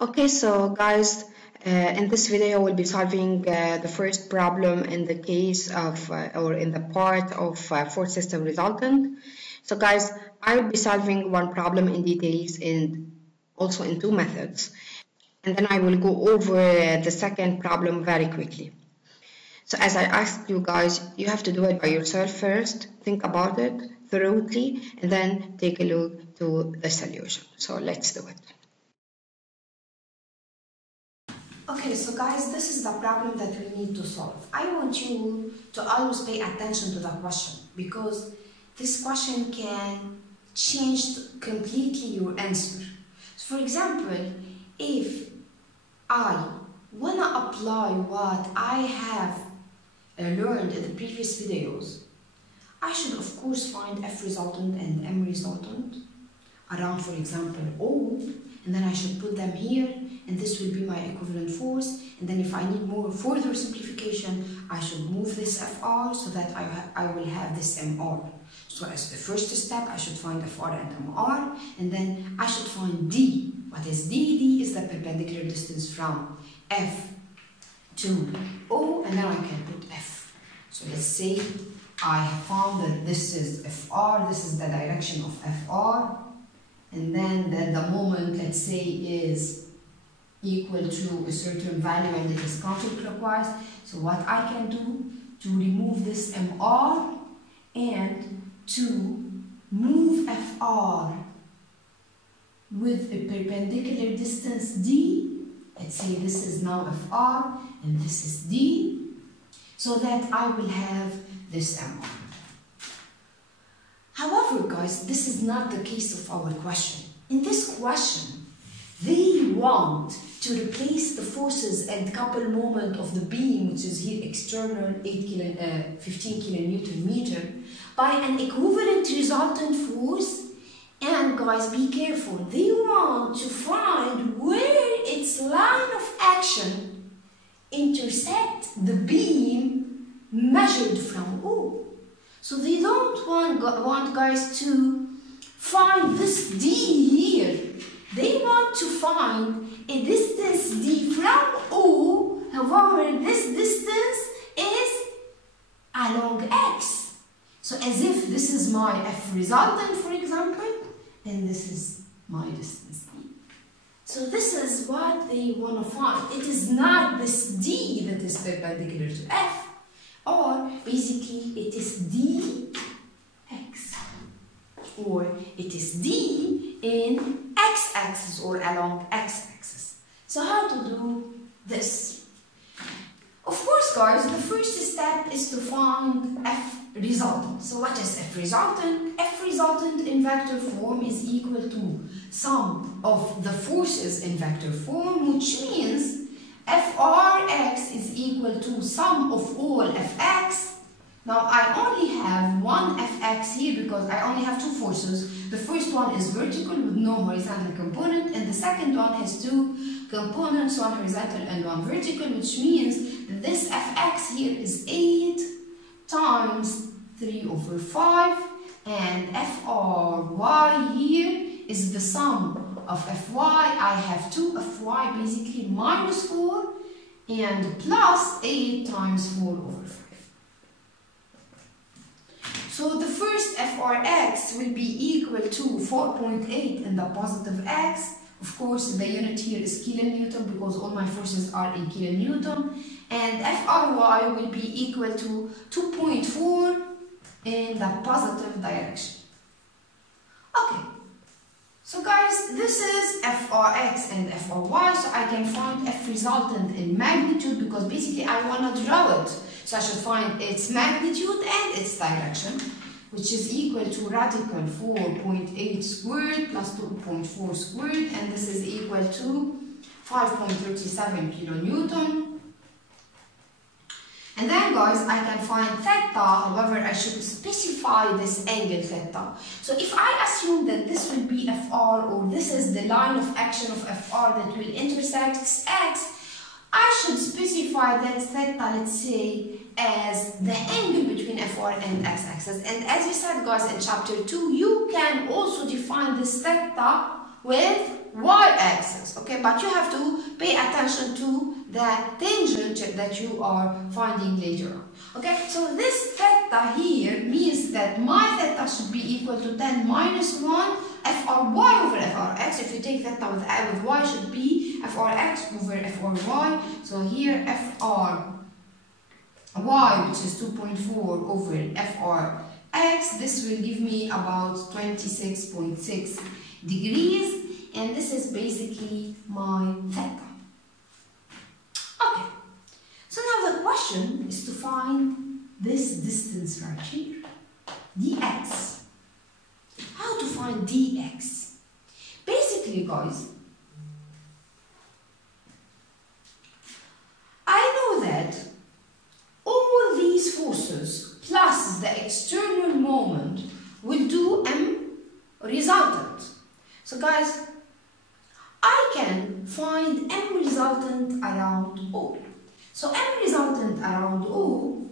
Okay, so guys, in this video we'll be solving the first problem in the case of or in the part of fourth system resultant. So guys, I will be solving one problem in details and also in two methods, and then I will go over the second problem very quickly. So as I asked you guys, you have to do it by yourself first, think about it thoroughly, and then take a look to the solution. So let's do it. Okay, so guys, this is the problem that we need to solve. I want you to always pay attention to the question because this question can change completely your answer. So for example, if I want to apply what I have learned in the previous videos, I should of course find F resultant and M resultant around, for example, O, and then I should put them here, and this will be my equivalent force. And then if I need more further simplification, I should move this FR so that I will have this MR. So as the first step, I should find FR and MR, and then I should find D. What is D? D is the perpendicular distance from F to O, and then I can put F. So let's say I have found that this is FR, this is the direction of FR, and then the moment, let's say, is equal to a certain value and it is counterclockwise. So what I can do to remove this MR and to move FR with a perpendicular distance D, let's say this is now FR and this is D, so that I will have this MR. However, guys, this is not the case of our question. In this question, they want to replace the forces and couple moment of the beam, which is here external 15 kilonewton meter, by an equivalent resultant force. And guys, be careful, they want to find where its line of action intersect the beam measured from O. So they don't want guys to find this D here. They want to find a distance D from O, however this distance is along X. So as if this is my F resultant, for example, and this is my distance D. So this is what they want to find. It is not this D that is perpendicular to F, or basically it is dx, or it is D in x-axis or along x-axis. So how to do this? Of course, guys, the first step is to find F resultant. So what is F resultant? F resultant in vector form is equal to sum of the forces in vector form, which means Frx is equal to sum of all Fx. Now I only have one Fx here because I only have two forces. The first one is vertical with no horizontal component, and the second one has two components, one horizontal and one vertical, which means that this Fx here is 8 times 3/5, and Fry here is the sum of Fy. I have 2 Fy, basically minus 4, and plus 8 times 4/5. So the first Frx will be equal to 4.8 in the positive x. Of course, the unit here is kilonewton because all my forces are in kilonewton. And Fry will be equal to 2.4 in the positive direction. Okay. So guys, this is Frx and Fry, so I can find F resultant in magnitude because basically I want to draw it. So I should find its magnitude and its direction, which is equal to radical 4.8 squared plus 2.4 squared, and this is equal to 5.37 kilonewton. And then guys, I can find theta, however I should specify this angle theta. So if I assume that this will be Fr, or this is the line of action of Fr that will intersect X, I should specify that theta, let's say, as the angle between Fr and x-axis. And as we said, guys, in chapter 2, you can also define this theta with y-axis. axis, okay? But you have to pay attention to the tangent that you are finding later on, okay? So this theta here means that my theta should be equal to 10 minus 1 fry over frx. If you take theta with y, should be frx over fry. So here fry, which is 2.4 over frx, this will give me about 26.6 degrees, and this is basically my theta. Okay, so now the question is to find this distance right here, dx. How to find dx? Basically, guys, I know that all these forces plus the external moment will do m resultant. So guys, I can find m resultant around O. So m resultant around O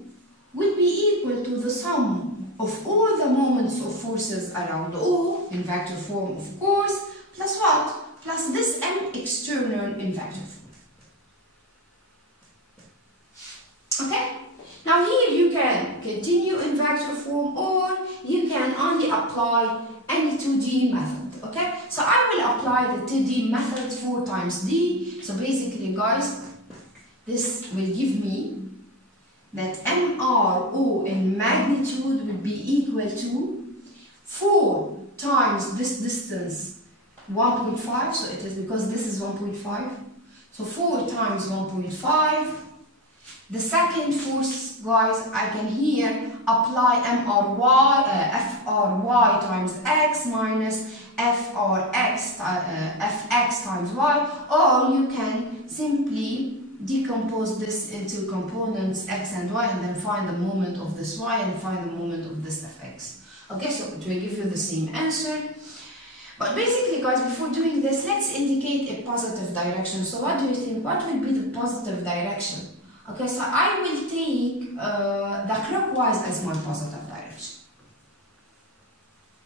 will be equal to the sum of all the moments of forces around O, in vector form of course, plus what? Plus this m external in vector form. Okay? Now here you can continue in vector form, or you can only apply any 2D method. Okay? So I will apply the 2D method 4 times d. So basically, guys, this will give me that MRO in magnitude will be equal to 4 times this distance, 1.5. So it is because this is 1.5. So 4 times 1.5. The second force, guys, I can here apply FRY times x minus fx times y, or you can simply decompose this into components x and y and then find the moment of this y and find the moment of this fx. Okay, so it will give you the same answer. But basically, guys, before doing this, let's indicate a positive direction. So what do you think? What will be the positive direction? Okay, so I will take the clockwise as my positive direction.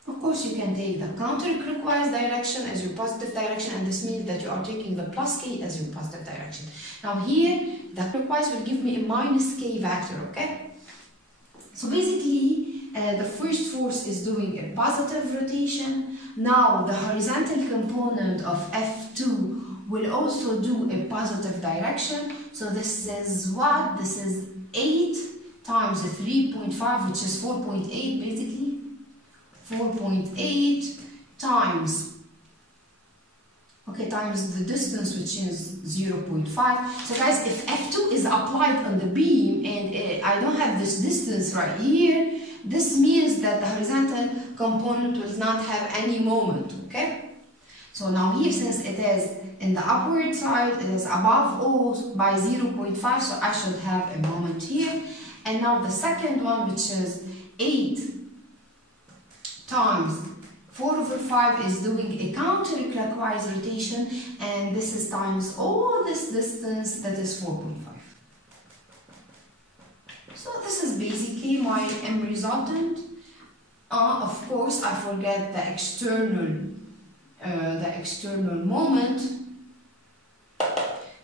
Of course, you can take the counterclockwise direction as your positive direction, and this means that you are taking the plus k as your positive direction. Now here, the clockwise will give me a minus k vector, okay? So basically, the first force is doing a positive rotation. Now the horizontal component of F2 will also do a positive direction. So this is what? This is 8 times 3.5, which is 4.8 basically. 4.8 times, okay, times the distance, which is 0.5. So guys, if F2 is applied on the beam and I don't have this distance right here, this means that the horizontal component will not have any moment, okay? So now here, since it is in the upward side, it is above O by 0.5, so I should have a moment here. And now the second one, which is 8 times 4 over 5 is doing a counterclockwise rotation, and this is times all this distance, that is 4.5. So this is basically my M resultant. Of course, I forget the external moment,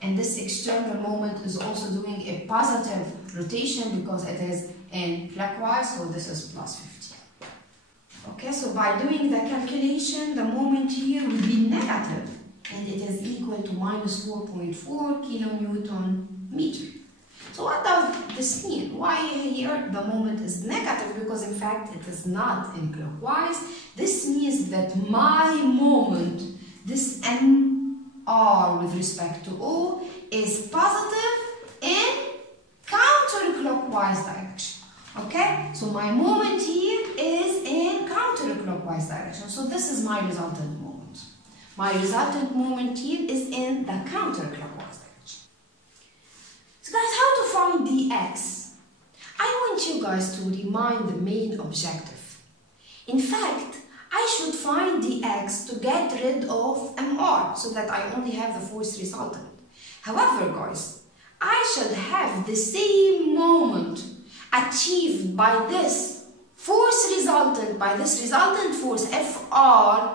and this external moment is also doing a positive rotation because it is in clockwise, so this is plus 50. Okay, so by doing the calculation, the moment here will be negative, and it is equal to minus 4.4 kilonewton meter. So what does this mean? Why here the moment is negative? Because in fact it is not in clockwise. This means that my moment, this mr with respect to O, is positive in counterclockwise direction. Okay, so my moment here is in counterclockwise direction. So this is my resultant moment. My resultant moment here is in the counterclockwise direction. So guys, how to find dx? I want you guys to remind the main objective. In fact, I should find dx to get rid of mr so that I only have the force resultant. However, guys, I should have the same moment achieved by this force resultant, by this resultant force Fr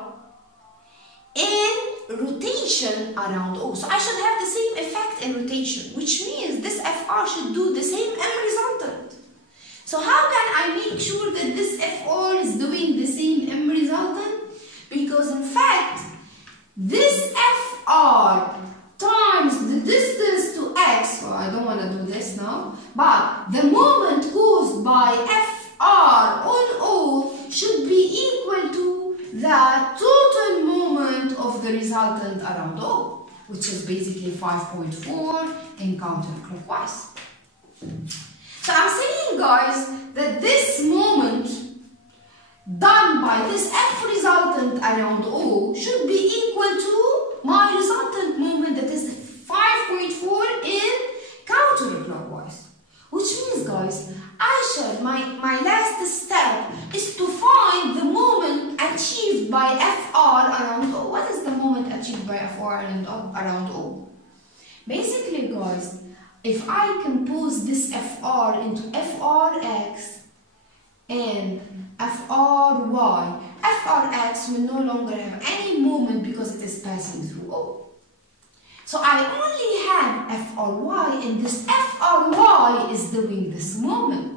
in rotation rotation around O. So I should have the same effect in rotation, which means this FR should do the same M resultant. So how can I make sure that this FR is doing the same M resultant? Because in fact, this FR times the distance to X, well, I don't want to do this now, but the moment caused by FR on O should be equal to the total moment of the resultant around O, which is basically 5.4 in counterclockwise. So I'm saying, guys, that this moment done by this F resultant around O should be equal to my resultant moment, that is 5.4 in counterclockwise. Which means, guys, my last step is to find the moment achieved by FR around O. What is the moment achieved by FR around O? Basically, guys, if I compose this FR into FRX and FRY, FRX will no longer have any moment because it is passing through O. So I only have FRY, and this FRY is doing this moment.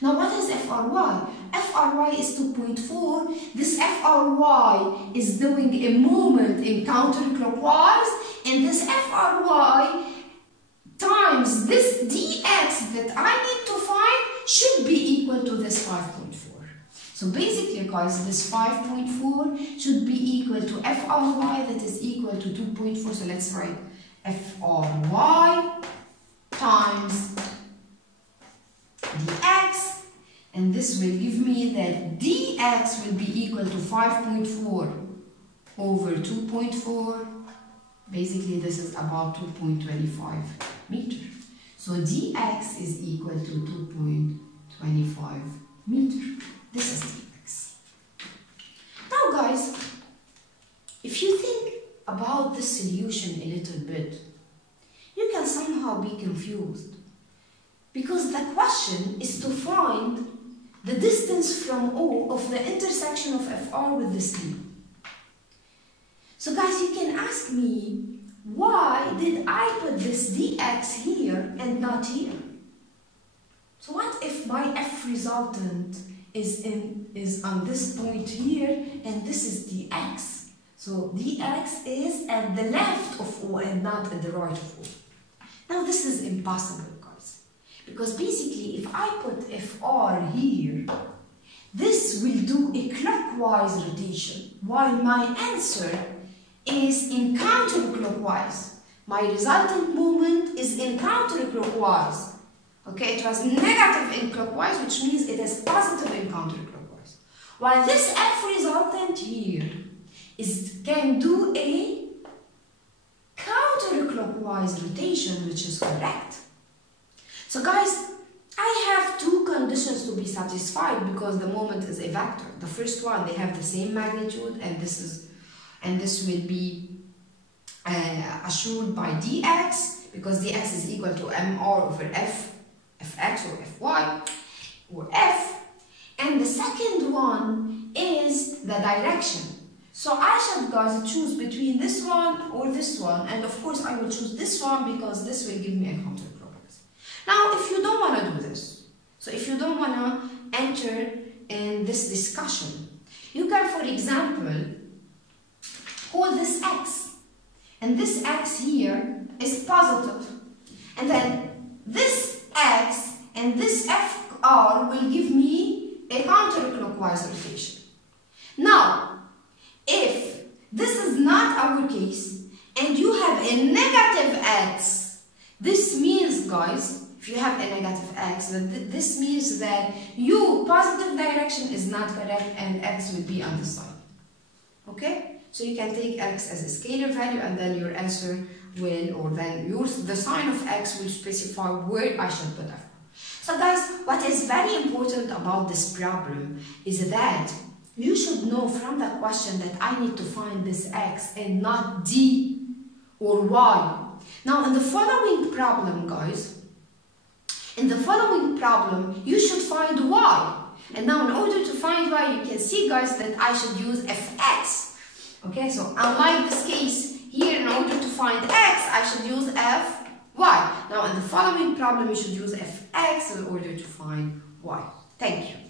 Now what is FRY? FRY is 2.4. This FRY is doing a moment in counterclockwise, and this FRY times this dx that I need to find should be equal to this 5.4. So basically, guys, this 5.4 should be equal to FRY, that is equal to 2.4. So let's write FRY times dx, and this will give me that dx will be equal to 5.4 over 2.4. Basically, this is about 2.25 meter. So dx is equal to 2.25 meter. This is dx. Now, guys, if you think about the solution a little bit, you can somehow be confused, because the question is to find the distance from O of the intersection of FR with this P. So guys, you can ask me, why did I put this dx here and not here? So what if my F resultant is on this point here, and this is dx? So dx is at the left of O and not at the right of O. Now this is impossible, guys, because basically if I put FR here, this will do a clockwise rotation, while my answer is in counterclockwise. My resultant moment is in counterclockwise. Okay, it was negative in clockwise, which means it is positive in counterclockwise. While this F resultant here can do a counterclockwise rotation, which is correct. So guys, I have two conditions to be satisfied because the moment is a vector. The first one, they have the same magnitude, and this will be assured by dx, because dx is equal to mr over fx or fy or f. And the second one is the direction. So I should, guys, choose between this one or this one, and of course I will choose this one because this will give me a counterclockwise. Now if you don't want to do this, so if you don't want to enter in this discussion, you can, for example, call this x, and this x here is positive, and then this x and this fr will give me a counterclockwise rotation. Now, if this is not our case and you have a negative x, this means, guys, if you have a negative x, this means that your positive direction is not correct and x will be on the side. Okay? So you can take x as a scalar value, and then your answer will, or then the sign of x will specify where I should put f. So guys, what is very important about this problem is that you should know from the question that I need to find this x and not d or y. Now in the following problem, guys, in the following problem, you should find y. And now in order to find y, you can see, guys, that I should use fx. Okay, so unlike this case, here in order I should use Fy. Now in the following problem, you should use Fx in order to find y. Thank you.